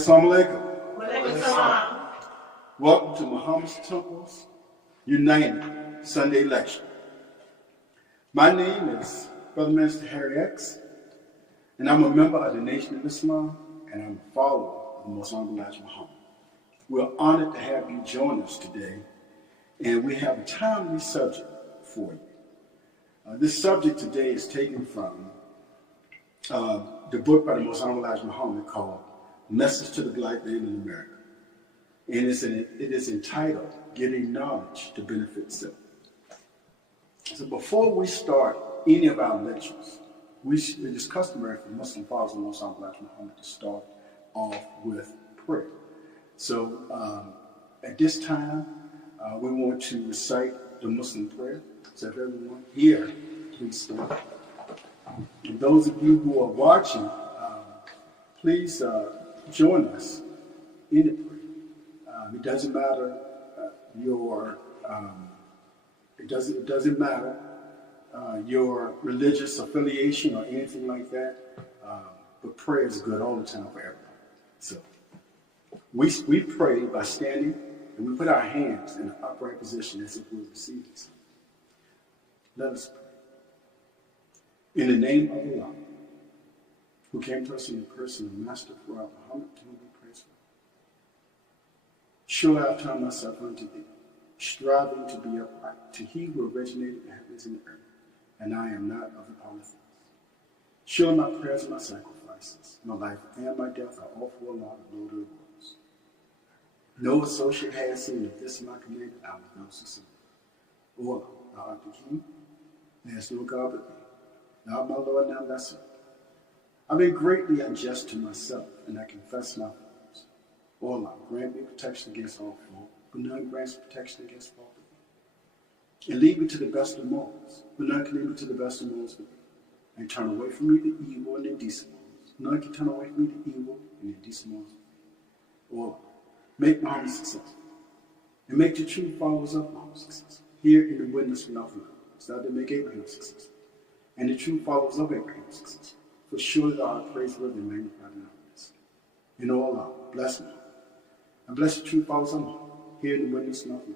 Assalamu alaikum. Welcome to Muhammad's Temple's United Sunday Lecture. My name is Brother Minister Harry X, and I'm a member of the Nation of Islam, and I'm a follower of the Most Honorable Elijah Muhammad. We're honored to have you join us today, and we have a timely subject for you. This subject today is taken from the book by the Most Honorable Elijah Muhammad called Message to the Black Man in America. And it is entitled, Getting Knowledge to Benefit Self. So before we start any of our lectures, it is customary for Muslim followers of the Most Honorable Elijah Muhammad to start off with prayer. So at this time, we want to recite the Muslim prayer. So if everyone here, please stand. And those of you who are watching, please join us in the prayer. It doesn't matter it doesn't matter your religious affiliation or anything like that. But prayer is good all the time for everybody. So we pray by standing, and we put our hands in an upright position as if we were receiving something. Let us pray. In the name of Allah, who came to us in the person of Master Farad Muhammad, to whom we praise for. Surely I turn myself unto thee, striving to be upright, to he who originated the heavens and the earth, and I am not of the polytheists. Surely my prayers and my sacrifices, my life and my death are all for Allah, the Lord of the worlds. No associate has seen of this my commandment, I will not succeed. O Allah, thou art the King, there is no God but thee. Thou art my Lord, and I am thy servant. I've been greatly unjust to myself, and I confess my faults. O Allah, grant me protection against all fault, but none grants protection against fault with thee. And lead me to the best of morals, but none can lead me to the best of morals with thee. And turn away from me the evil and indecent morals. None can turn away from me the evil and indecent morals with thee. O Allah, make Muhammad successful, and make the true followers of Muhammad successful. Here in the witness from Alpha, so that they make Abraham successful, and the true followers of Abraham successful. For surely thou art praiseworthy and magnified in our midst. And O Allah, bless me, and bless the true followers of Muhammad, here in the witness from Alpha.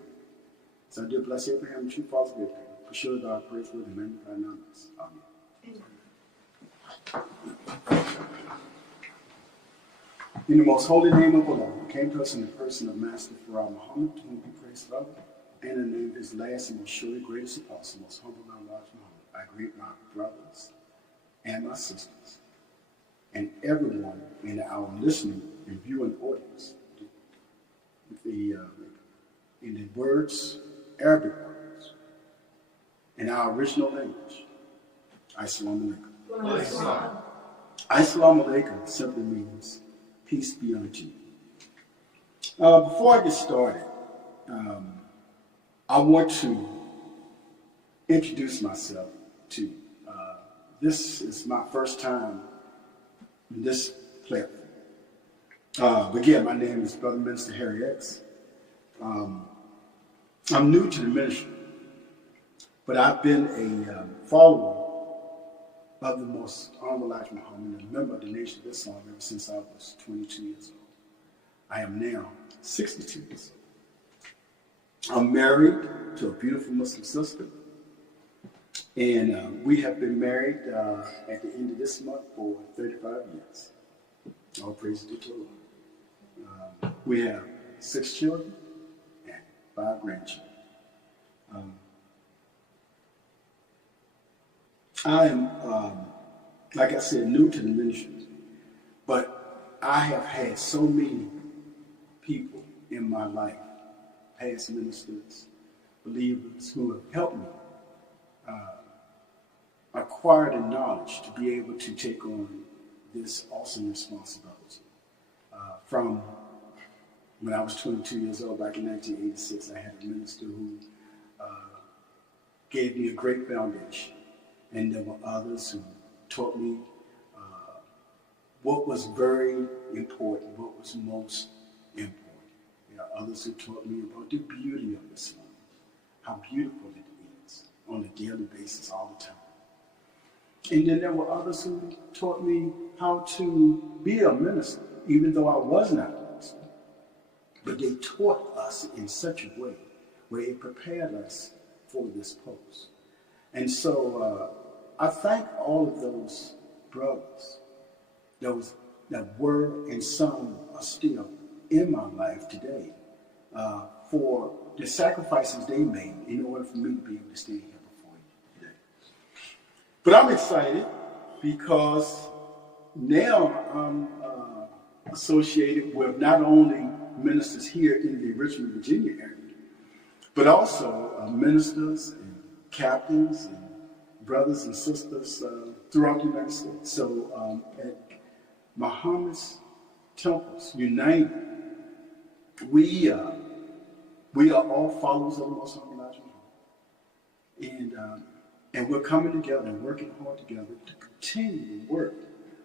So I did bless Abraham, the true followers of Abraham. For surely thou art praiseworthy and magnified in our midst. Amen. In the most holy name of Allah, who came to us in the person of Master Farad Muhammad, to whom we praise forever, and in the name of his last and most surely greatest apostle, most humble and large Muhammad, I greet my brothers and my sisters and everyone in our listening and viewing audience in the words, Arabic words, in our original language. Assalamu alaikum. Assalamu alaikum simply means peace be unto you. Before I get started, I want to introduce myself to you. This is my first time in this platform. But again, my name is Brother Minister Harry X. I'm new to the ministry, but I've been a follower of the Most Honorable Elijah Muhammad and a member of the Nation of Islam ever since I was 22 years old. I am now 62 years old. I'm married to a beautiful Muslim sister, and we have been married at the end of this month for 35 years. All praise to the Lord. We have 6 children and 5 grandchildren. I am, like I said, new to the ministry, but I have had so many people in my life, past ministers, believers, who have helped me acquire the knowledge to be able to take on this awesome responsibility. From when I was 22 years old, back in 1986, I had a minister who gave me a great foundation. And there were others who taught me what was very important, what was most important. There are others who taught me about the beauty of Islam, how beautiful it is on a daily basis all the time. And then there were others who taught me how to be a minister, even though I was not a Muslim. But they taught us in such a way where it prepared us for this post. And so I thank all of those brothers, those that were and some are still in my life today, for the sacrifices they made in order for me to be able to stand here before you today. But I'm excited because now I'm associated with not only ministers here in the Richmond, Virginia area, but also ministers and captains and brothers and sisters throughout the United States. So at Muhammad's Temples United, we are all followers of the Most High Elijah Muhammad. And we're coming together and working hard together to continue the work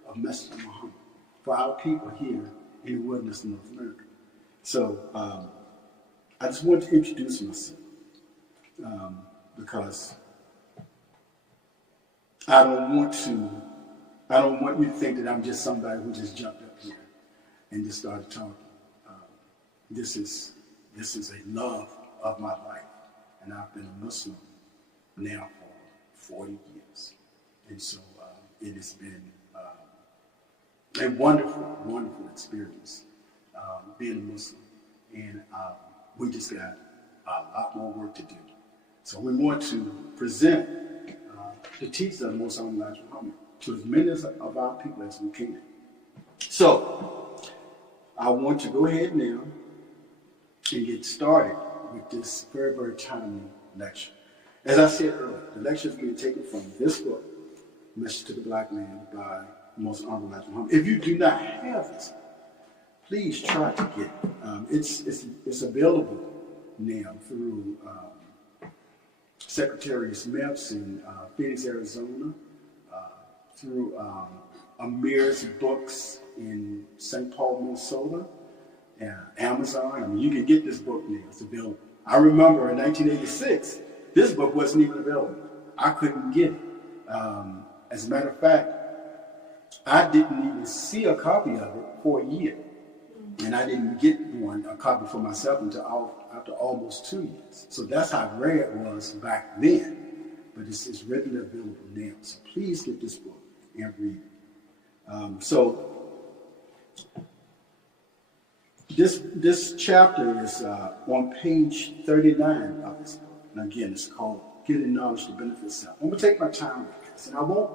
of Messenger Muhammad for our people here in the wilderness of North America. So I just want to introduce myself because I don't want you to think that I'm just somebody who just jumped up here and just started talking. This is a love of my life, and I've been a Muslim now for 40 years, and so it has been a wonderful, wonderful experience being a Muslim, and we just got a lot more work to do. So we want to present the teachings of the Most High Elijah Muhammad to as many of our people as we can. So I want to go ahead now and get started with this very, very timely lecture. As I said earlier, the lecture is being taken from this book, Message to the Black Man by Most Honorable Elijah Muhammad. If you do not have this, please try to get it. It's available now through Secretary Smith's in Phoenix, Arizona, through Amir's Books in St. Paul, Minnesota, Amazon. I mean, you can get this book now. It's available. I remember in 1986, this book wasn't even available. I couldn't get it. As a matter of fact, I didn't even see a copy of it for a year. And I didn't get a copy for myself until after almost 2 years. So that's how rare it was back then. But it's readily available now. So please get this book and read it. So this chapter is on page 39 of this book. And again, it's called Getting Knowledge to Benefit Self. I'm going to take my time with this. And I won't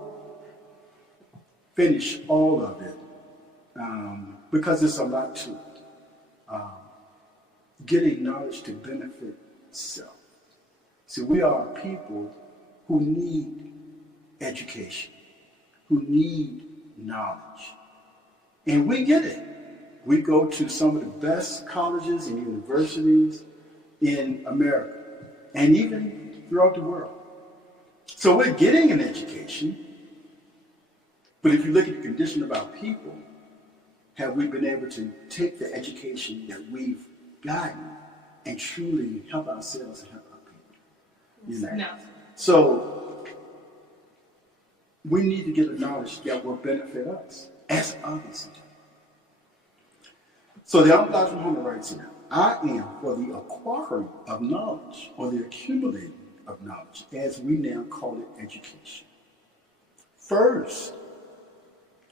finish all of it because there's a lot to it. Getting knowledge to benefit self. See, we are people who need education, who need knowledge. And we get it. We go to some of the best colleges and universities in America and even throughout the world. So we're getting an education, but if you look at the condition of our people, have we been able to take the education that we've gotten and truly help ourselves and help our people? You know? No. So we need to get a knowledge that will benefit us as others. So the Elijah Muhammad writes here, I am for the acquiring of knowledge, or the accumulating of knowledge, as we now call it education. First,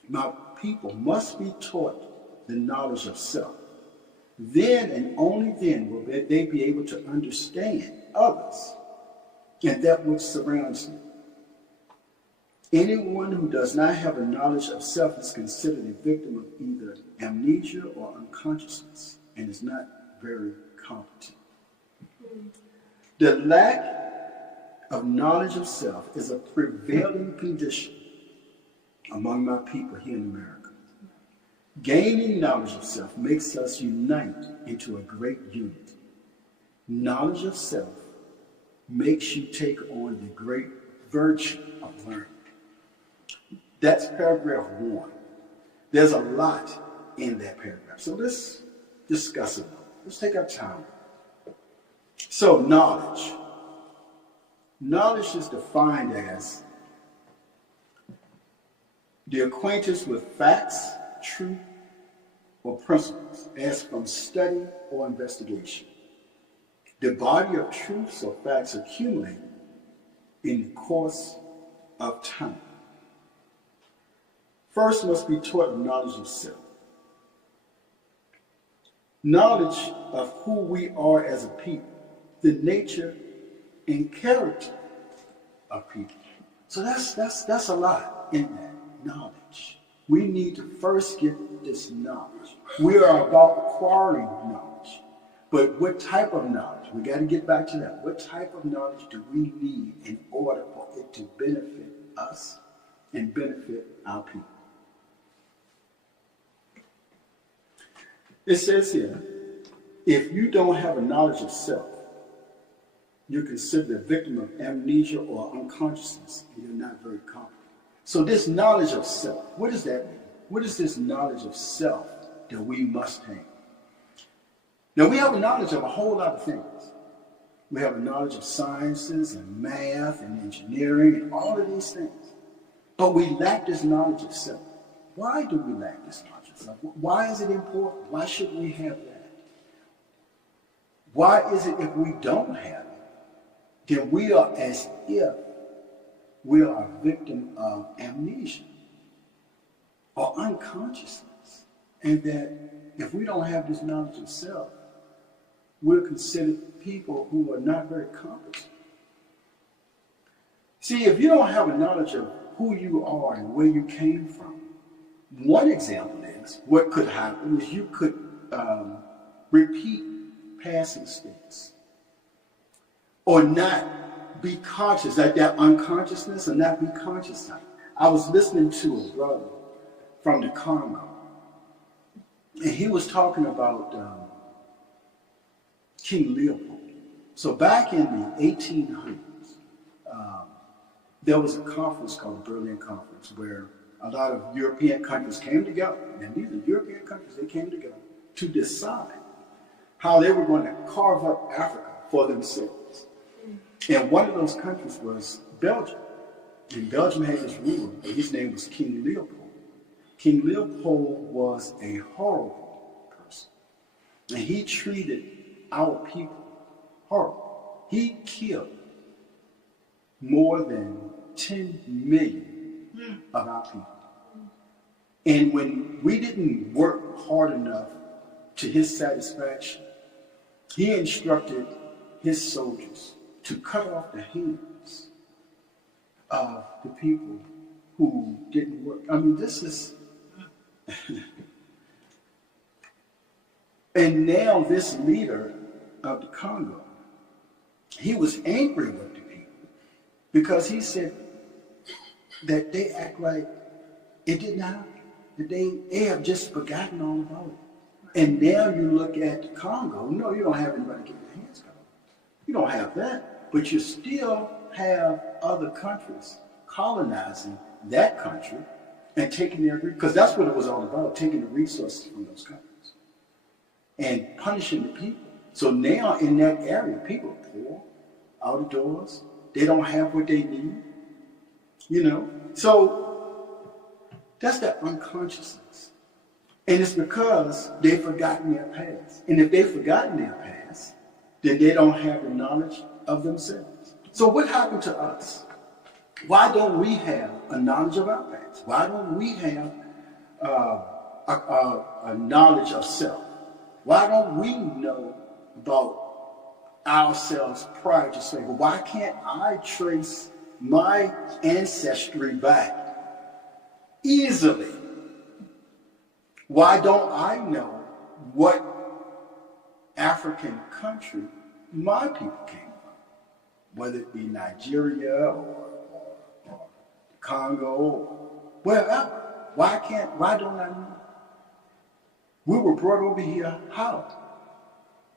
my people must be taught the knowledge of self. Then and only then will they be able to understand others and that which surrounds them. Anyone who does not have a knowledge of self is considered a victim of either amnesia or unconsciousness and is not very competent. The lack of knowledge of self is a prevailing condition among my people here in America. Gaining knowledge of self makes us unite into a great unity. Knowledge of self makes you take on the great virtue of learning. That's paragraph 1. There's a lot in that paragraph. So let's discuss it. Let's take our time. So knowledge. Knowledge is defined as the acquaintance with facts, truth, or principles as from study or investigation. The body of truths or facts accumulate in the course of time. First must be taught knowledge of self. Knowledge of who we are as a people, the nature and character of people. So that's a lot in that knowledge. We need to first get this knowledge. We are about acquiring knowledge. But what type of knowledge? We got to get back to that. What type of knowledge do we need in order for it to benefit us and benefit our people? It says here, if you don't have a knowledge of self, you're considered a victim of amnesia or unconsciousness, and you're not very competent. So this knowledge of self, what does that mean? What is this knowledge of self that we must have? Now, we have a knowledge of a whole lot of things. We have a knowledge of sciences and math and engineering and all of these things. But we lack this knowledge of self. Why do we lack this knowledge of self? Why is it important? Why should we have that? Why is it if we don't have it, then we are as if we are a victim of amnesia or unconsciousness? And that if we don't have this knowledge of self, we're considered people who are not very competent. See, if you don't have a knowledge of who you are and where you came from, one example is what could happen is you could repeat past mistakes or not be conscious, like that unconsciousness, or not be conscious of it. I was listening to a brother from the Congo, and he was talking about King Leopold. So back in the 1800s, there was a conference called the Berlin Conference where a lot of European countries came together, and these are European countries, they came together to decide how they were going to carve up Africa for themselves. And one of those countries was Belgium. And Belgium had this ruler, his name was King Leopold. King Leopold was a horrible person. And he treated our people horrible. He killed more than 10 million of our people. And when we didn't work hard enough to his satisfaction, he instructed his soldiers to cut off the hands of the people who didn't work. I mean, this is... And now this leader of the Congo, he was angry with the people because he said that they act like it didn't happen, that they have just forgotten all about it. And now you look at the Congo, no, you don't have anybody getting their hands cut off. You don't have that, but you still have other countries colonizing that country and taking their, because that's what it was all about, taking the resources from those countries and punishing the people. So now in that area, people are poor, out of doors, they don't have what they need, you know. So that's that unconsciousness. And it's because they've forgotten their past. And if they've forgotten their past, then they don't have the knowledge of themselves. So what happened to us? Why don't we have a knowledge of our past? Why don't we have a knowledge of self? Why don't we know about ourselves prior to slavery? Why can't I trace my ancestry back easily? Why don't I know what African country my people came from? Whether it be Nigeria or Congo or wherever. Why don't I know? We were brought over here how?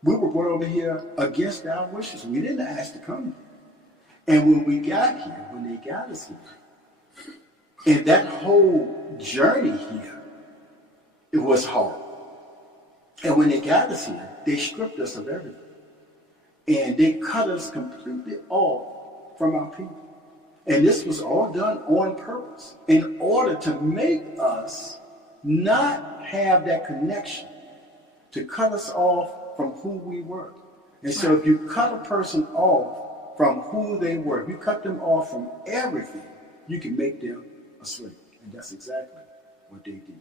We were brought over here against our wishes. We didn't ask to come here. And when we got here, when they got us here, and that whole journey here, it was hard. And when they got us here, they stripped us of everything. And they cut us completely off from our people. And this was all done on purpose in order to make us not have that connection to cut us off from who we were. And so if you cut a person off from who they were, if you cut them off from everything, you can make them a slave. And that's exactly what they did.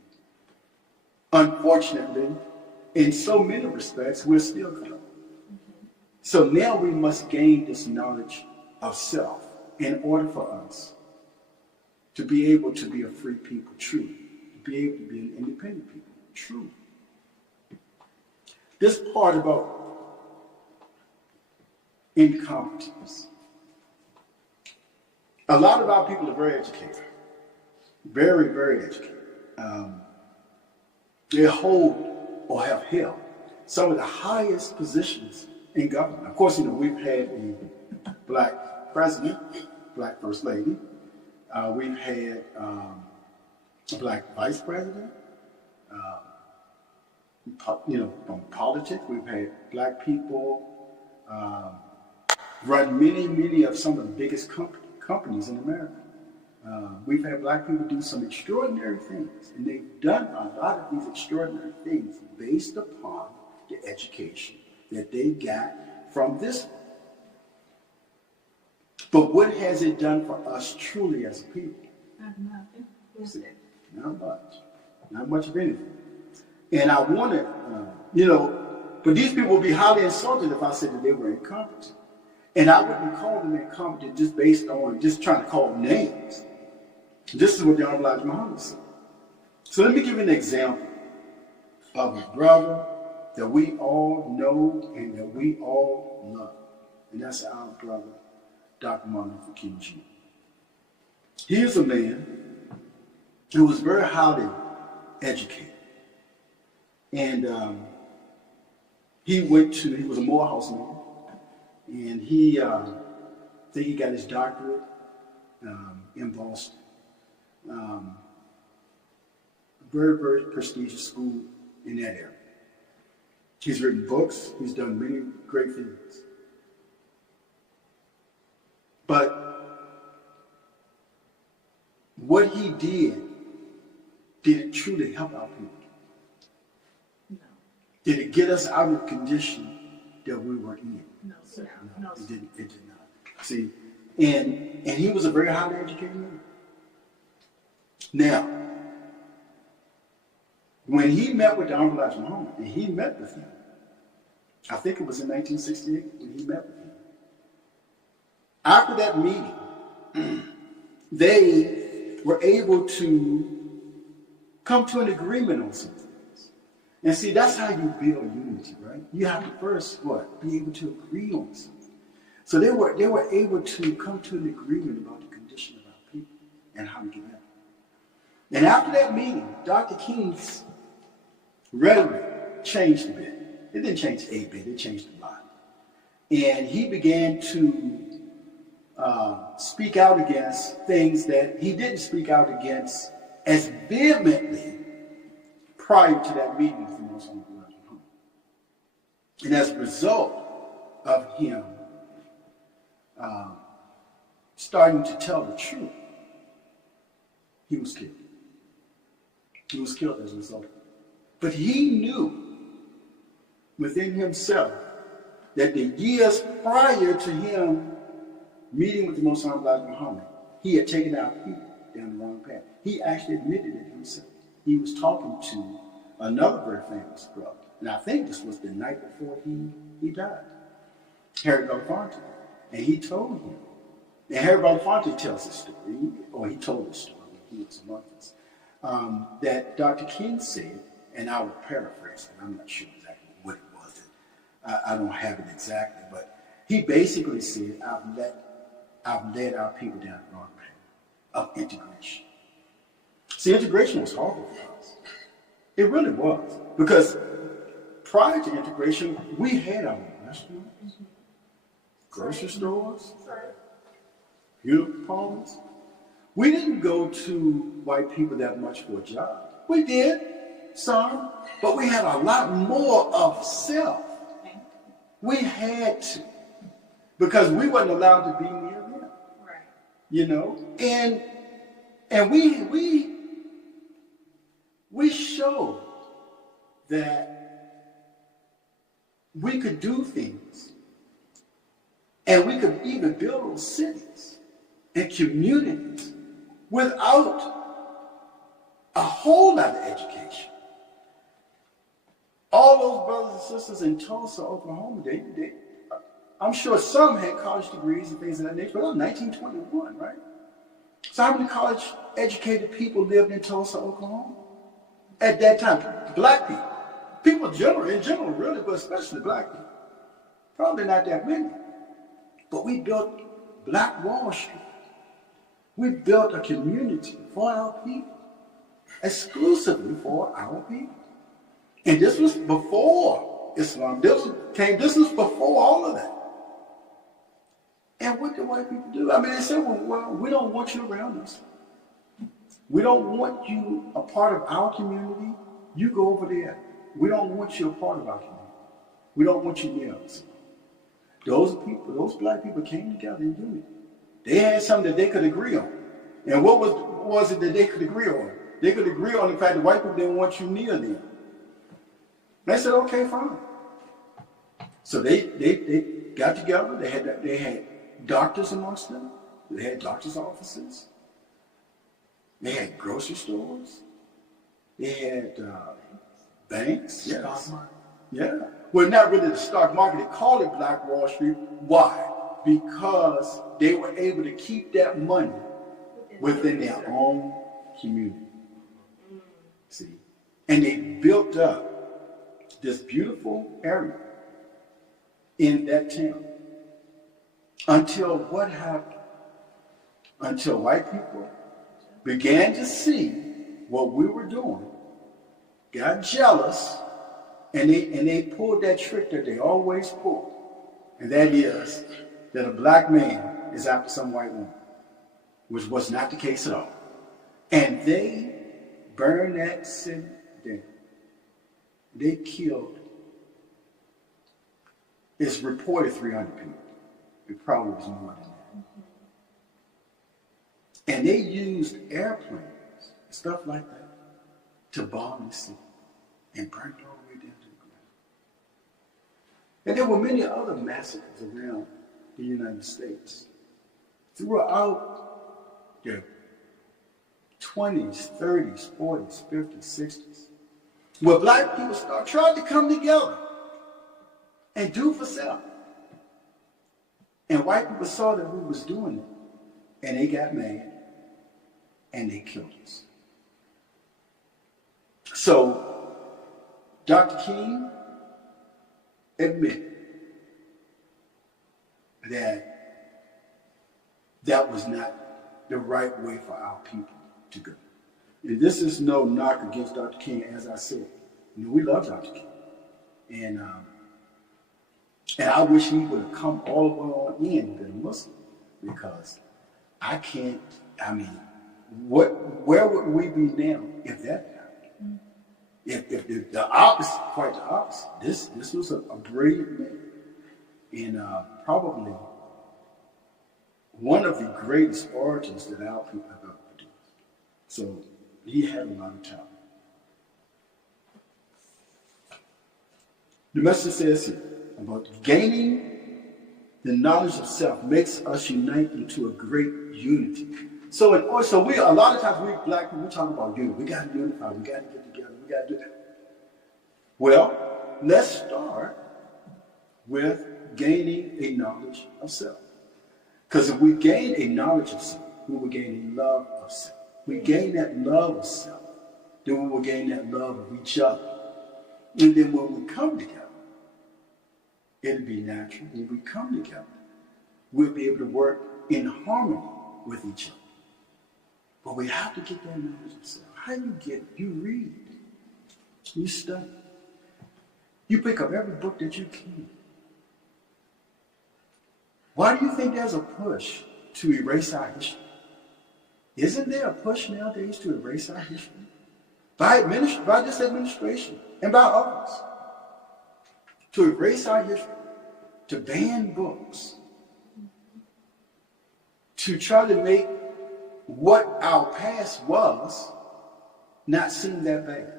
Unfortunately, in so many respects, we're still cut off. So now we must gain this knowledge of self in order for us to be able to be a free people, truly. To be able to be an independent people, truly. This part about incompetence. A lot of our people are very educated. Very, very educated. They hold or have held some of the highest positions in government. Of course, we've had a black president, black first lady. We've had a black vice president. From politics, we've had black people run many of some of the biggest companies in America. We've had black people do some extraordinary things, and they've done a lot of these extraordinary things based upon the education that they got from this one. But what has it done for us truly as a people? Nothing. Not much. Not much of anything. And I wanted, but these people would be highly insulted if I said that they were incompetent. And I wouldn't call them incompetent just based on just trying to call them names. This is what the Honorable Elijah Muhammad said. So let me give you an example of a brother that we all know and that we all love. And that's our brother, Dr. Martin Luther King Jr. He is a man who was very highly educated. And he was a Morehouse man. And I think he got his doctorate in Boston. Very, very prestigious school in that area. He's written books. He's done many great things. But what he did it truly help our people? No. Did it get us out of the condition that we were in? No, sir. No, it didn't. It did not. See, and he was a very highly educated man. Now, when he met with the Honorable Elijah Muhammad, and he met with him, I think it was in 1968 when he met with him. After that meeting, they were able to come to an agreement on some things. And see, that's how you build unity, right? You have to first, be able to agree on something. So they were able to come to an agreement about the condition of our people and how to get out. And after that meeting, Dr. King's rhetoric changed a bit. It didn't change a bit, it changed a lot. And he began to speak out against things that he didn't speak out against as vehemently prior to that meeting with the Most Honorable Elijah Muhammad. And as a result of him starting to tell the truth, he was killed. He was killed as a result. But he knew within himself that the years prior to him meeting with the Most Honorable Elijah Muhammad, he had taken our people down the wrong path. He actually admitted it himself. He was talking to another very famous brother, and I think this was the night before he died, Harry Belafonte. And he told him, and Harry Belafonte tells the story, or he told the story when he was among us, that Dr. King said, and I will paraphrase it, I'm not sure exactly what it was, I don't have it exactly, but he basically said, I've led our people down the wrong path of integration. See, integration was horrible for us. It really was. Because prior to integration, we had our own restaurants, grocery stores, uniforms. We didn't go to white people that much for a job. We did, some, but we had a lot more of self. We had to, because we weren't allowed to be near them. Right. And we we showed that we could do things and we could even build cities and communities without a whole lot of education. All those brothers and sisters in Tulsa, Oklahoma, I'm sure some had college degrees and things of that nature, but that was 1921, right? So how many college-educated people lived in Tulsa, Oklahoma? At that time, black people. People in general, really, but especially black people. Probably not that many. But we built Black Wall Street. We built a community for our people, exclusively for our people. And this was before Islam. This was before all of that. And what do white people do? I mean, they say, well, we don't want you around us. We don't want you a part of our community. You go over there. We don't want you a part of our community. We don't want you near us. Those black people came together in unity. They had something that they could agree on. And what was it that they could agree on? They could agree on the fact that white people didn't want you near them. They said, okay, fine. So they got together. They had doctors amongst them. They had doctors' offices. They had grocery stores. They had banks. Yes. Stock market. Yeah. Well, not really the stock market. They called it Black Wall Street. Why? Because they were able to keep that money within their own community. See? And they built up this beautiful area in that town. Until what happened? Until white people began to see what we were doing, got jealous, and they pulled that trick that they always pull. And that is that a black man is after some white woman, which was not the case at all. And they burned that city down. They killed, it's reported 300 people. It probably was more than that. And they used airplanes, stuff like that, to bomb the city and burn it all the way down to the ground. And there were many other massacres around the United States throughout the 20s, 30s, 40s, 50s, 60s, where black people tried to come together and do for self. And white people saw that we was doing it, and they got mad, and they killed us. So, Dr. King admitted that that was not the right way for our people to go. And this is no knock against Dr. King, as I said. You know, we love Dr. King. And I wish he would have come all the way on in and been a Muslim, because where would we be now if that happened? If the opposite, quite the opposite. This was a brilliant man, and probably one of the greatest orators that our people have ever produced. So he had a lot of talent. The message says here about gaining the knowledge of self makes us unite into a great unity. So we a lot of times we black people talk about unity. We got to unify. We got to get together. We got to do that. Well, let's start with gaining a knowledge of self. Because if we gain a knowledge of self, we will gain a love of self. We gain that love of self, then we will gain that love of each other. And then when we come together, it'll be natural. When we come together, we'll be able to work in harmony with each other. But we have to get that knowledge of self. How you get it? You read. You study. You pick up every book that you can. Why do you think there's a push to erase our history? Isn't there a push nowadays to erase our history? By this administration and by others. To erase our history. To ban books. To try to make what our past was not seem that bad.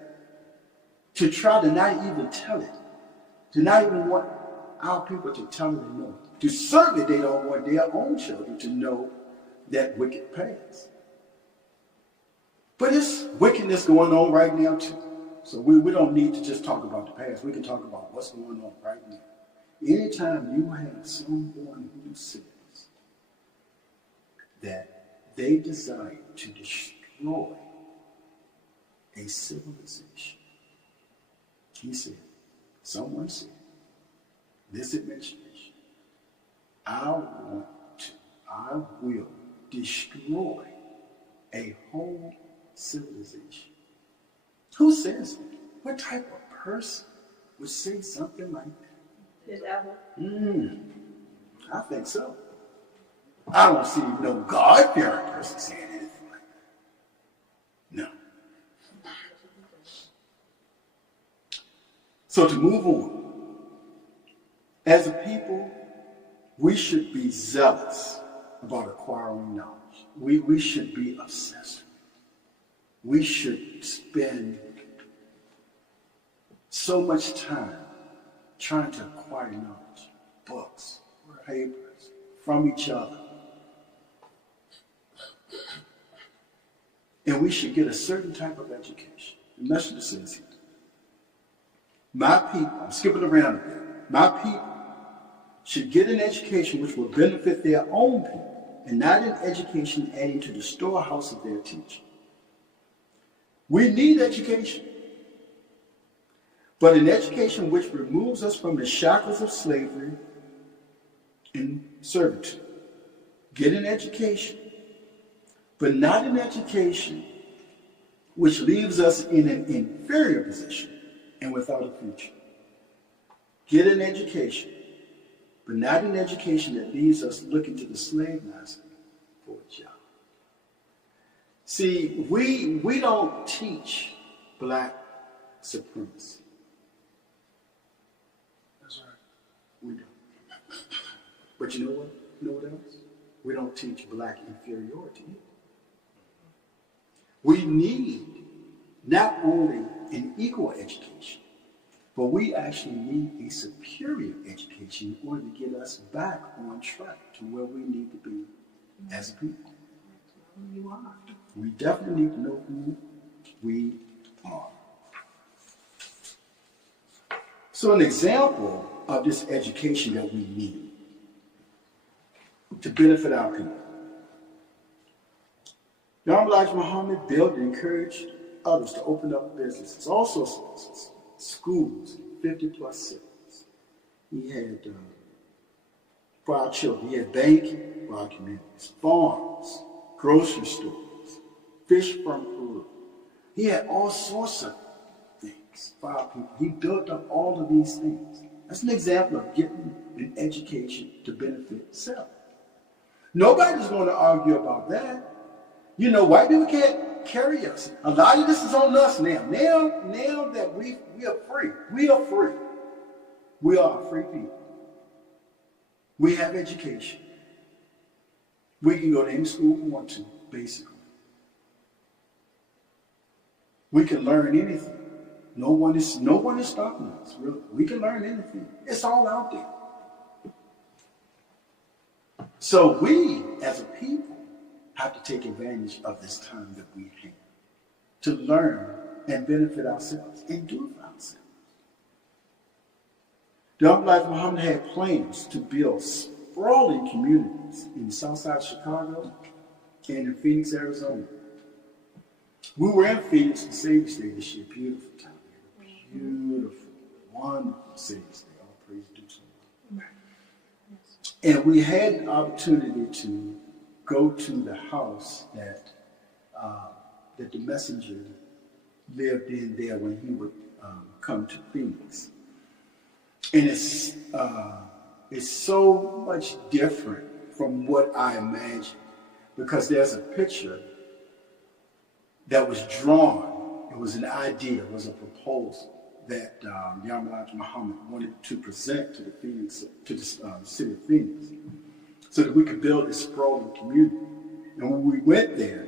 To try to not even tell it. To not even want our people to tell them they know. To certainly they don't want their own children to know that wicked past. But it's wickedness going on right now too. So we don't need to just talk about the past. We can talk about what's going on right now. Anytime you have someone who says that they desire to destroy a civilization, he said, someone said, this administration, I will destroy a whole civilization. Who says that? What type of person would say something like that? The devil. I think so. I don't see no God-fearing person saying anything like that. No. So to move on, as a people, we should be zealous about acquiring knowledge. We should be obsessed. We should spend so much time trying to acquire knowledge, books, papers, from each other. And we should get a certain type of education. The message says here, my people, I'm skipping around a bit, my people should get an education which will benefit their own people, and not an education adding to the storehouse of their teaching. We need education, but an education which removes us from the shackles of slavery and servitude. Get an education, but not an education which leaves us in an inferior position and without a future. Get an education, but not an education that leaves us looking to the slave master for a job. See, we don't teach black supremacy. That's right. We don't. But you know what? You know what else? We don't teach black inferiority either. We need not only an equal education, but we actually need a superior education in order to get us back on track to where we need to be as a people. You are. We definitely need to know who we are. So an example of this education that we need to benefit our people. Imam Elijah Muhammad built and encouraged others to open up businesses, all sorts of businesses, schools, 50 plus cities. He had, for our children, he had banking for our communities, farms, grocery stores, fish from Peru. He had all sorts of things for our people. He built up all of these things. That's an example of getting an education to benefit self. Nobody's going to argue about that. You know, white people can't carry us. A lot of this is on us now. Now that we are free. We are free. We are a free people. We have education. We can go to any school we want to, basically. We can learn anything. No one is stopping us, really. We can learn anything. It's all out there. So we, as a people, have to take advantage of this time that we have to learn and benefit ourselves and do it for ourselves. The Elijah Muhammad had plans to build sprawling communities in the south side of Chicago and in Phoenix, Arizona. We were in Phoenix for Savior's Day this year. Beautiful time. Beautiful, wonderful Savior's Day. All praise due to Him. And we had an opportunity to go to the house that the messenger lived in there when he would come to Phoenix. And it's so much different from what I imagined, because there's a picture that was drawn. It was an idea, it was a proposal that Imam Elijah Muhammad wanted to present to the city of Phoenix, so that we could build this sprawling community. And when we went there,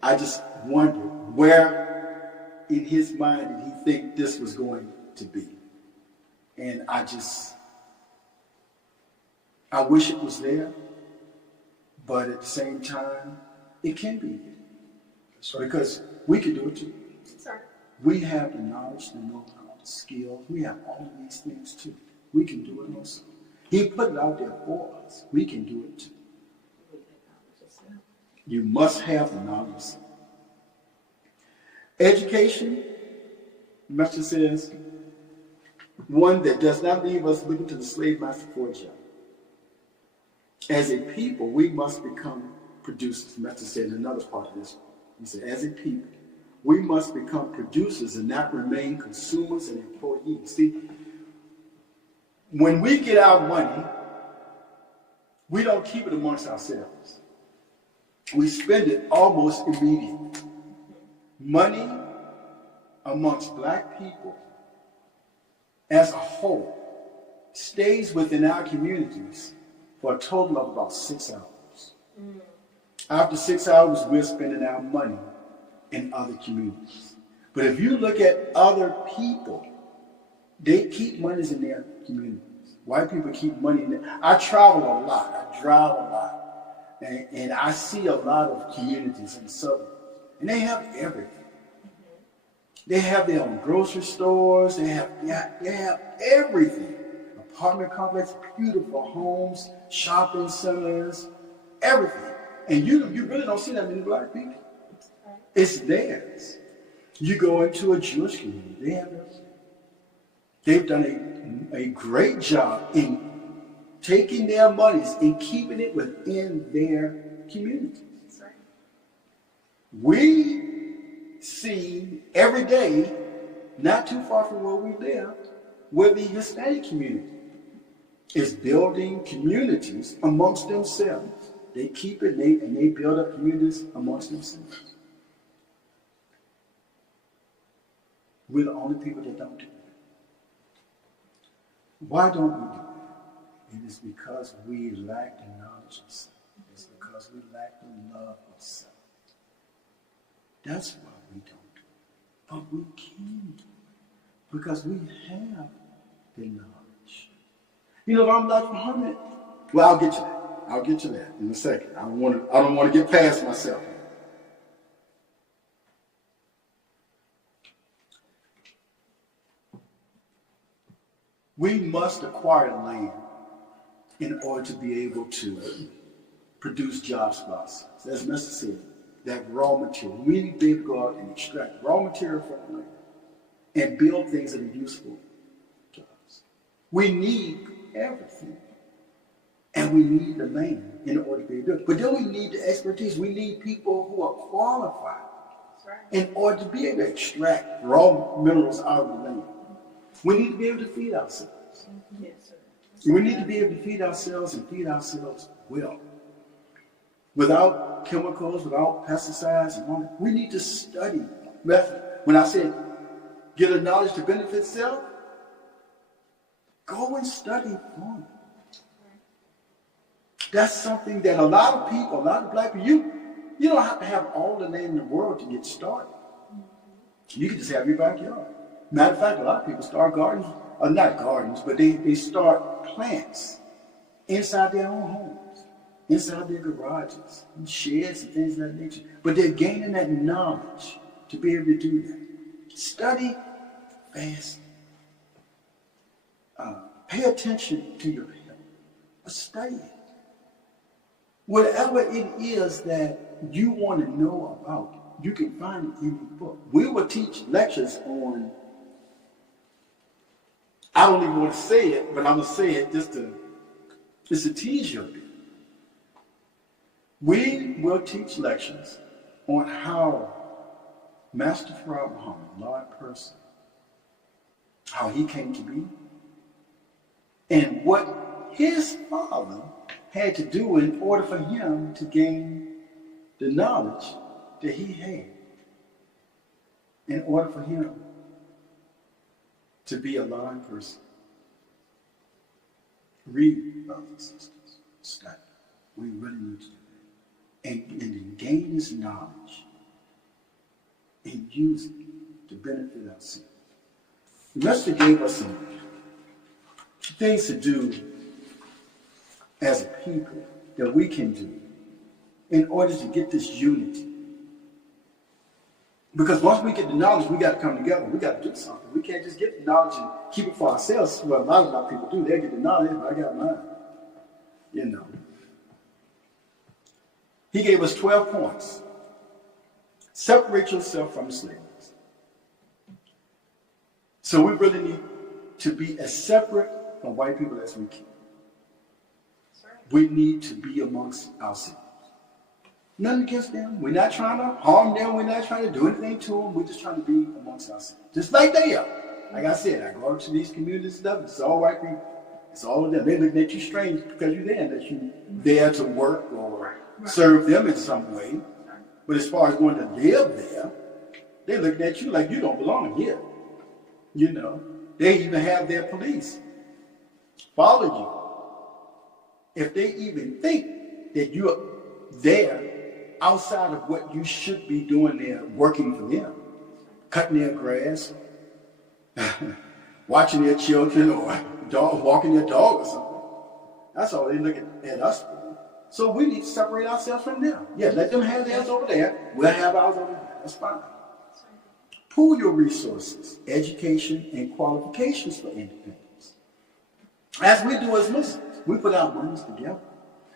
I just wondered, where in his mind did he think this was going to be? And I wish it was there, but at the same time, it can be there. That's right. Because we can do it too. Sorry. We have the knowledge, the know-how, the skills. We have all of these things too. We can do it also. He put it out there for us. We can do it too. You must have the knowledge. Education, the message says, one that does not leave us looking to the slave master for a job. As a people, we must become producers. The message said in another part of this. He said, as a people, we must become producers and not remain consumers and employees. See, when we get our money, we don't keep it amongst ourselves. We spend it almost immediately. Money amongst black people as a whole stays within our communities for a total of about 6 hours. After 6 hours, we're spending our money in other communities. But if you look at other people, they keep monies in their communities. White people keep money in there. I travel a lot. I drive a lot. And I see a lot of communities in the suburbs. And they have everything. They have their own grocery stores. They have everything. Apartment complexes, beautiful homes, shopping centers, everything. And you really don't see that many black people. It's theirs. You go into a Jewish community, they have everything. They've done a great job in taking their monies and keeping it within their communities. That's right. We see every day, not too far from where we live, where the Hispanic community is building communities amongst themselves. They keep it and they build up communities amongst themselves. We're the only people that don't do that. Why don't we do that? It is because we lack the knowledge of self. It's because we lack the love of self. That's why we don't do it. But we can do it because we have the knowledge. You know, if I'm like Muhammad, well, I'll get to that. I'll get to that in a second. I don't want to get past myself. We must acquire land in order to be able to produce jobs for ourselves. As Mr. said, that raw material. We need to be able to go out and extract raw material from the land and build things that are useful to us. We need everything. And we need the land in order to be able to do it. But then we need the expertise. We need people who are qualified in order to be able to extract raw minerals out of the land. We need to be able to feed ourselves. Yes, sir. We need to be able to feed ourselves and feed ourselves well. Without chemicals, without pesticides, and all that. We need to study. When I said get a knowledge to benefit self, go and study farming. That's something that a lot of people, a lot of black people, you don't have to have all the land in the world to get started. You can just have your backyard. Matter of fact, a lot of people start gardens, or not gardens, but they start plants inside their own homes, inside their garages, and sheds and things of that nature. But they're gaining that knowledge to be able to do that. Study fast. Pay attention to your health. Study it. Whatever it is that you want to know about, you can find it in the book. We will teach lectures on, I don't even want to say it, but I'm going to say it just to tease you a bit. We will teach lectures on how Master Farad Muhammad, Lord Person, how he came to be, and what his father had to do in order for him to gain the knowledge that he had, in order for him to be a lion person. Read, brothers and sisters. Study. We really need to do that. And then gain this knowledge and use it to benefit ourselves. The Master gave us some things to do as a people that we can do in order to get this unity. Because once we get the knowledge, we got to come together. We got to do something. We can't just get the knowledge and keep it for ourselves. Well, a lot of our people do. They get the knowledge, but I got mine. You know. He gave us 12 points. Separate yourself from the slaves. So we really need to be as separate from white people as we can. We need to be amongst ourselves. Nothing against them. We're not trying to harm them. We're not trying to do anything to them. We're just trying to be amongst ourselves. Just like they are. Like I said, I go out to these communities and stuff. It's all white people. It's all of them. They look at you strange because you're there. That you're there to work or serve them in some way. But as far as going to live there, they're looking at you like you don't belong here. You know. They even have their police follow you. If they even think that you're there outside of what you should be doing there, working for them, cutting their grass, watching their children, or walking their dog or something. That's all they look at us for. So we need to separate ourselves from them. Yeah, let them have theirs over there. We'll have ours over there. That's fine. Pool your resources, education, and qualifications for independence. As we do as Muslims, we put our monies together.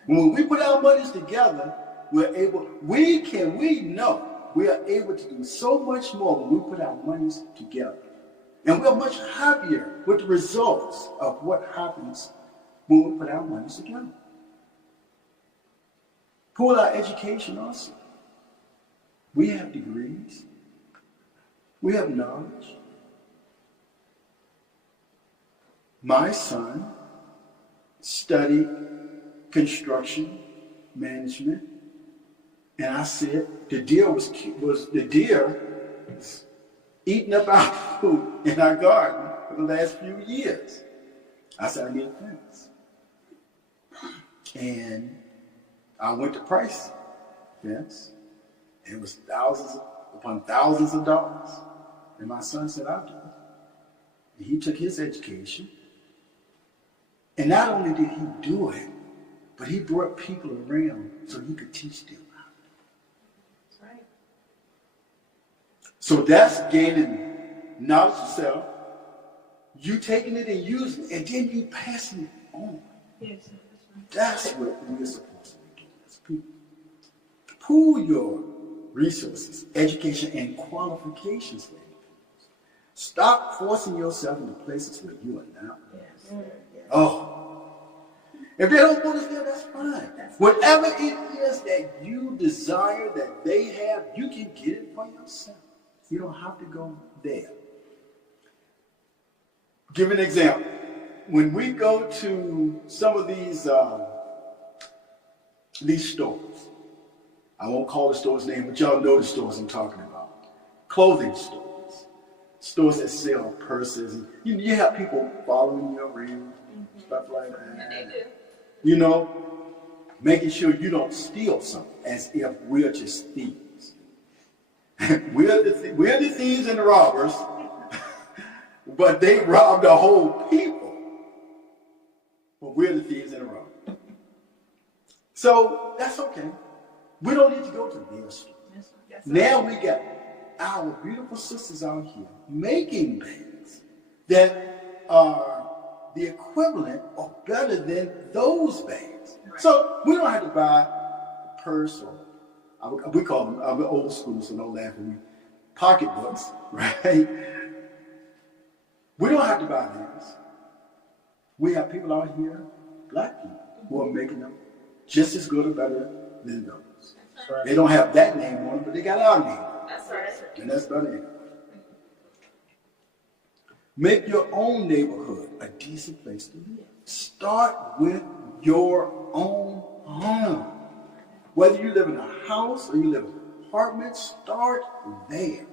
When we put our monies together, we are able to do so much more when we put our monies together. And we're much happier with the results of what happens when we put our monies together. Pool our education also. We have degrees. We have knowledge. My son studied construction management, and I said the deer was eating up our food in our garden for the last few years. I said I need a fence, and I went to price fence. It was thousands upon thousands of dollars, and my son said I'll do it. And he took his education, and not only did he do it, but he brought people around so he could teach them how to do it. That's right. So that's gaining knowledge of self, you taking it and using it, and then you passing it on. Yes, that's what we're supposed to be doing as people. Pool your resources, education, and qualifications for independence. Stop forcing yourself into places where you are not. Yes. Oh. If they don't want us there, that's fine. Whatever it is that you desire that they have, you can get it for yourself. You don't have to go there. Give an example. When we go to some of these stores, I won't call the store's name, but y'all know the stores I'm talking about. Clothing stores. Stores that sell purses. And you have people following you around, stuff like that. And they do. You know, making sure you don't steal something as if we're just thieves. we're the thieves and the robbers, but they robbed the whole people. But we're the thieves and the robbers. So that's okay. We don't need to go to their store. Now we got our beautiful sisters out here making bags that are the equivalent or better than those bags. Right. So we don't have to buy a purse or, we call them, I'm old school, so don't laugh at me, pocketbooks, right? We don't have to buy these. We have people out here, black people, who are making them just as good or better than those. Right. They don't have that name on them, but they got our name. That's right. And that's better than. Make your own neighborhood a decent place to live. Start with your own home. Whether you live in a house or you live in an apartment, start there.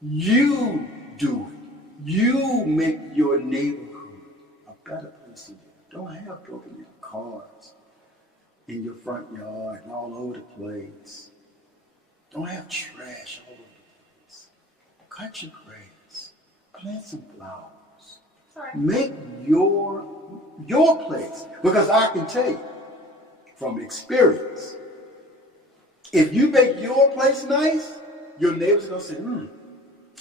You do it. You make your neighborhood a better place to live. Don't have broken cars in your front yard and all over the place. Don't have trash all over the place. cut your grass, plant some flowers, Sorry. make your place. Because I can tell you from experience, if you make your place nice, your neighbors are gonna say,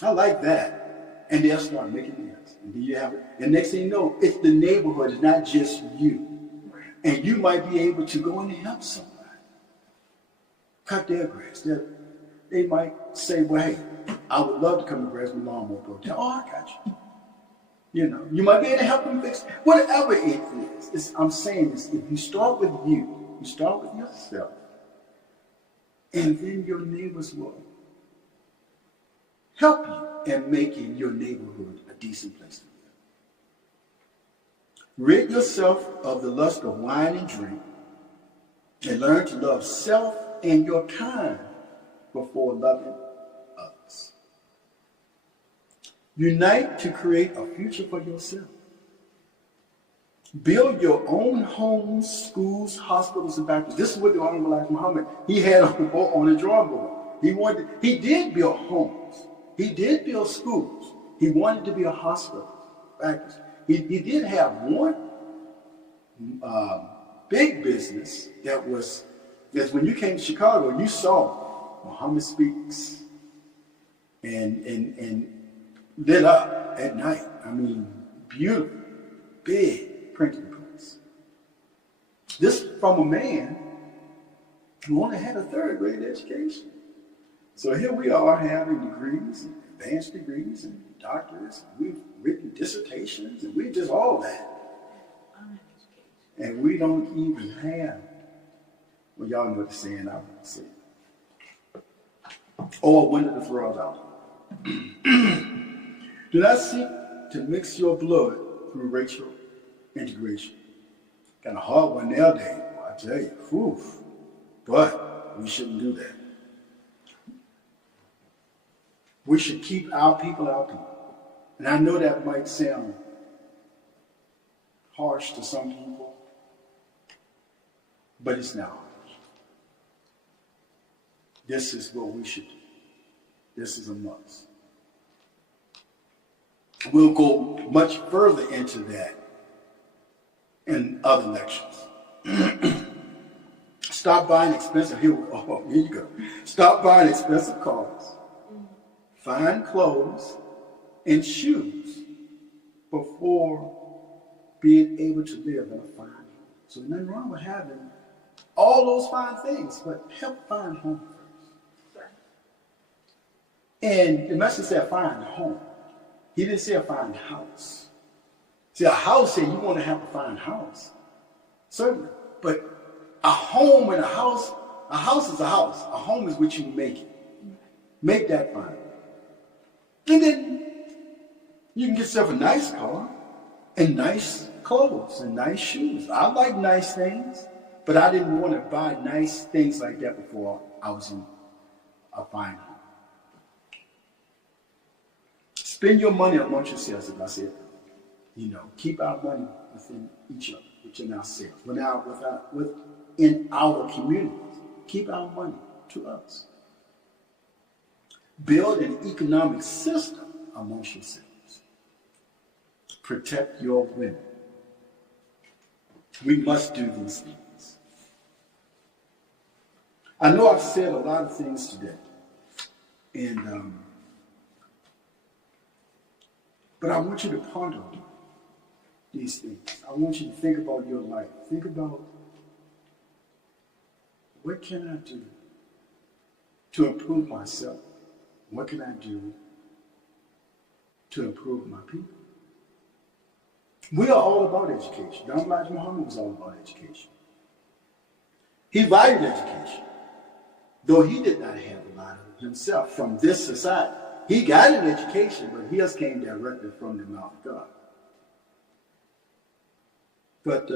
I like that. And they'll start making theirs. And then you have it. And next thing you know, it's the neighborhood, it's not just you. And you might be able to go in and help somebody. Cut their grass. They might say, well, hey, I would love to come to grass with lawnmower broke down. Oh, I got you. You know, you might be able to help them fix whatever it is. I'm saying is if you start with you start with yourself, and then your neighbors will help you in making your neighborhood a decent place to live. Rid yourself of the lust of wine and drink, and learn to love self and your kind before loving others. Unite to create a future for yourself. Build your own homes, schools, hospitals, and factories. This is what the Honorable Elijah Muhammad, he had on the drawing board. He did build homes. He did build schools. He wanted to build hospitals, factories. He did have one big business that's when you came to Chicago, you saw Muhammad Speaks and lit up at night. I mean, beautiful, big printing press. This from a man who only had a third grade education. So here we are having degrees, and advanced degrees, and doctorates. We've written dissertations, and we just all that. And we don't even have, well, y'all know the saying, I won't say it. Or when did the thralls out? Do not seek to mix your blood through racial integration. Kind of hard one nowadays, I tell you. Whew. But we shouldn't do that. We should keep our people our people. And I know that might sound harsh to some people, but it's not harsh. This is what we should do. This is a must. We'll go much further into that in other lectures. Stop buying expensive, here you go. Stop buying expensive cars, fine clothes, and shoes before being able to live in a fine home. So there's nothing wrong with having all those fine things, but help find home first. And the message said find home. He didn't say a fine house. See, a house said you want to have a fine house. Certainly. But a home and a house is a house. A home is what you make it. Make that fine. And then you can get yourself a nice car and nice clothes and nice shoes. I like nice things, but I didn't want to buy nice things like that before I was in a fine home. Spend your money amongst yourselves, as I said. Keep our money within each other, within ourselves, within our communities. Keep our money to us. Build an economic system amongst yourselves. Protect your women. We must do these things. I know I've said a lot of things today, but I want you to ponder these things. I want you to think about your life. Think about, what can I do to improve myself? What can I do to improve my people? We are all about education. Dr. Elijah Muhammad was all about education. He valued education, though he did not have a lot of it himself from this society. He got an education, but his came directly from the mouth of God. But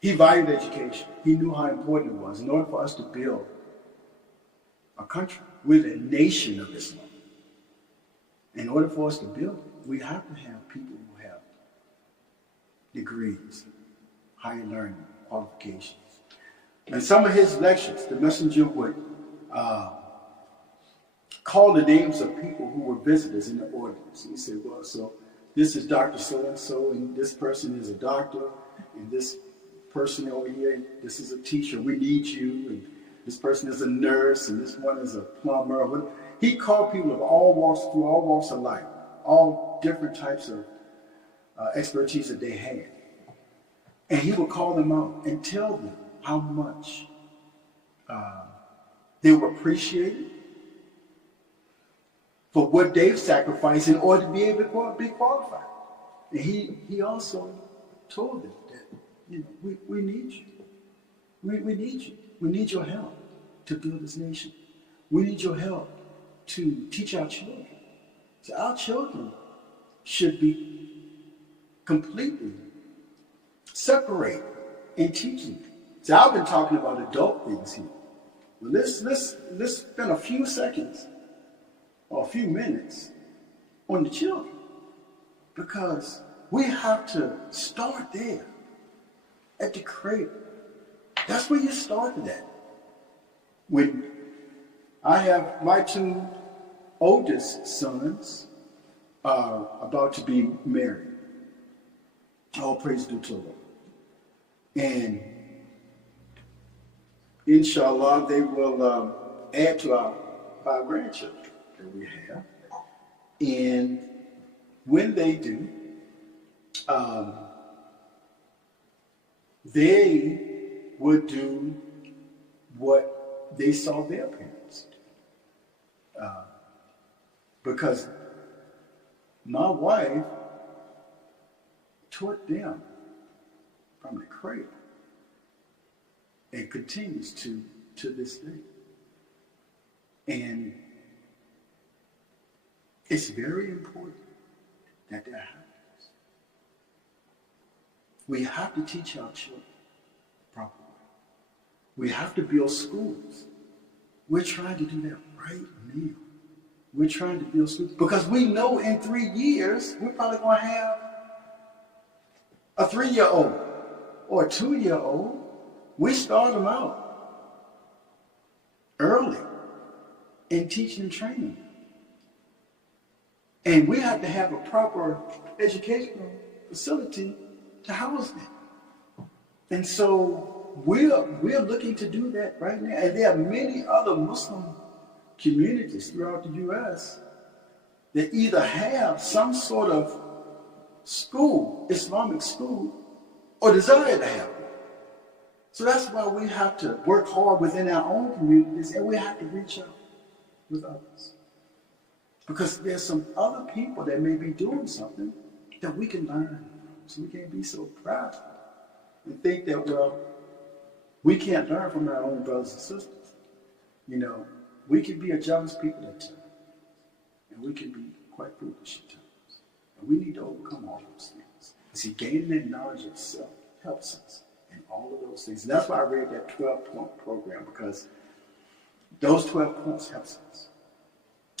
he valued education. He knew how important it was. In order for us to build a country, we're a nation of Islam. In order for us to build it, we have to have people who have degrees, higher learning, qualifications. In some of his lectures, the messenger would called the names of people who were visitors in the audience. He said, well, so this is Dr. So-and-so, and this person is a doctor, and this person over here, this is a teacher, we need you, and this person is a nurse, and this one is a plumber. He called people of all walks, through all walks of life, all different types of expertise that they had. And he would call them out and tell them how much they were appreciated for what they've sacrificed in order to be able to be qualified. And he also told them that, we need you. We need you. We need your help to build this nation. We need your help to teach our children. So our children should be completely separated in teaching. So I've been talking about adult things here. Well, let's spend a few seconds or a few minutes on the children, because we have to start there at the cradle. That's where you started at. When I have my two oldest sons are about to be married. All praise due to the Lord. And inshallah, they will add to our 5 grandchildren that we have. And when they do, they would do what they saw their parents do. Because my wife taught them from the cradle and continues to this day. And it's very important that happens. We have to teach our children properly. We have to build schools. We're trying to do that right now. We're trying to build schools because we know in 3 years we're probably going to have a 3-year-old or a 2-year-old. We start them out early in teaching and training. And we have to have a proper educational facility to house them. And so we're looking to do that right now. And there are many other Muslim communities throughout the U.S. that either have some sort of school, Islamic school, or desire to have one. So that's why we have to work hard within our own communities, and we have to reach out with others. Because there's some other people that may be doing something that we can learn from. So we can't be so proud and think that, well, we can't learn from our own brothers and sisters. We can be a jealous people at times. And we can be quite foolish at times. And we need to overcome all those things. See, gaining that knowledge itself helps us in all of those things. And that's why I read that 12-point program, because those 12 points helps us.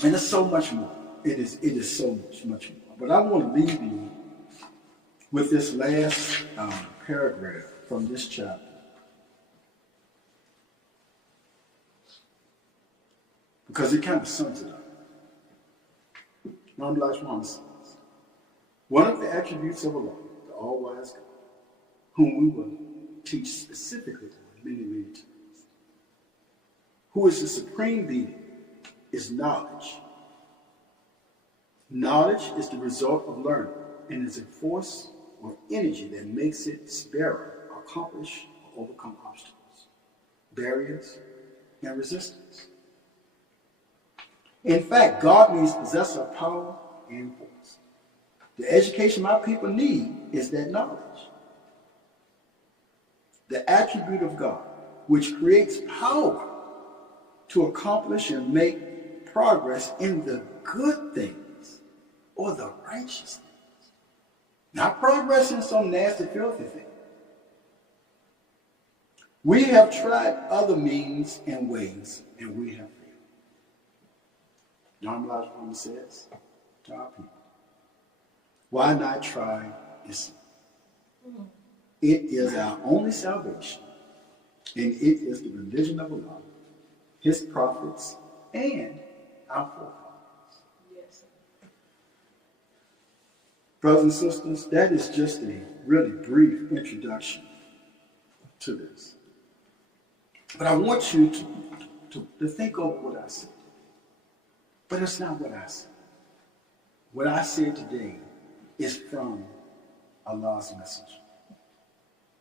And there's so much more. It is so much more. But I want to leave you with this last paragraph from this chapter. Because it kind of sums it up. Imam Elijah Muhammad says, one of the attributes of Allah, the all-wise God, whom we will teach specifically on many, many times, who is the supreme being, is knowledge. Knowledge is the result of learning and is a force or energy that makes it bearer, accomplish, or overcome obstacles, barriers, and resistance. In fact, God means possessor of power and force. The education my people need is that knowledge. The attribute of God, which creates power to accomplish and make progress in the good things or the righteous things. Not progress in some nasty, filthy thing. We have tried other means and ways, and we have failed. Imam Elijah Muhammad says to our people, why not try Islam? It is our only salvation, and it is the religion of Allah, His prophets, and our forefathers. Yes, sir. Brothers and sisters, that is just a really brief introduction to this. But I want you to think over what I said. But it's not what I said. What I said today is from Allah's message,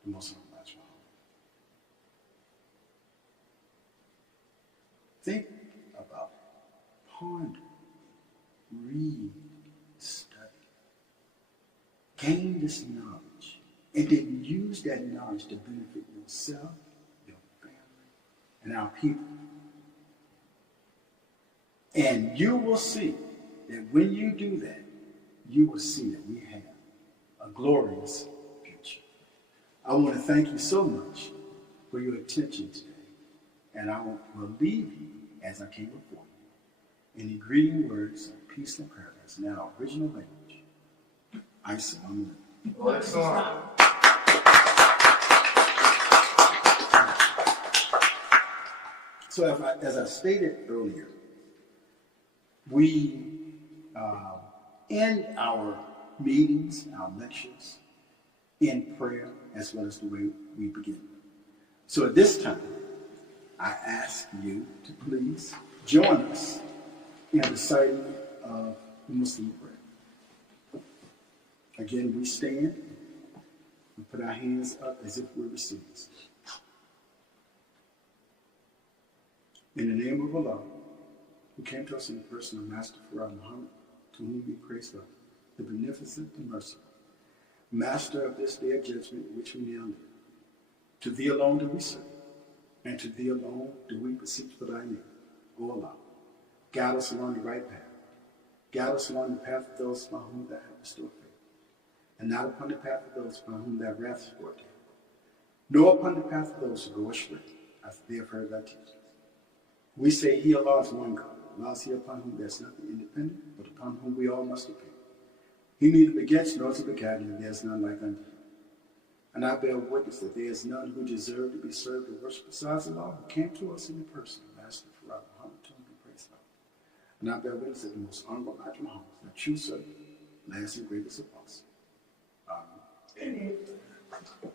the Muslim Rajah. Think about it. Ponder, read, study. Gain this knowledge, and then use that knowledge to benefit yourself, your family, and our people. And you will see that when you do that, you will see that we have a glorious future. I want to thank you so much for your attention today. And I will leave you as I came before you in the greeting words of peace and paradise in our original language. Assalamu alaikum. So as I stated earlier, we end our meetings, our lectures, in prayer as well as the way we begin. So at this time, I ask you to please join us in reciting of the Muslim prayer. Again, we stand, we put our hands up as if we're receivers. In the name of Allah, who came to us in the person of Master Farad Muhammad, to whom we praise God, the beneficent and merciful, Master of this day of judgment which we now live. To thee alone do we serve, and to thee alone do we beseech for thy name, O Allah. Guide us along the right path. Guide us along the path of those by whom thou hast restored faith, and not upon the path of those by whom thou wrath is brought down, nor upon the path of those who go astray, after they have heard thy teachings. We say, He, Allah, is one God. Allah is He upon whom there is nothing independent, but upon whom we all must depend. He neither begets nor is begotten, and there is none like unto Him. And I bear witness that there is none who deserve to be served or worshipped besides Allah, who came to us in the person of Master Farad Muhammad, to whom we praise God. And I bear witness that the most honorable Elijah Muhammad, the true servant, last and greatest apostle. Amen. Amen.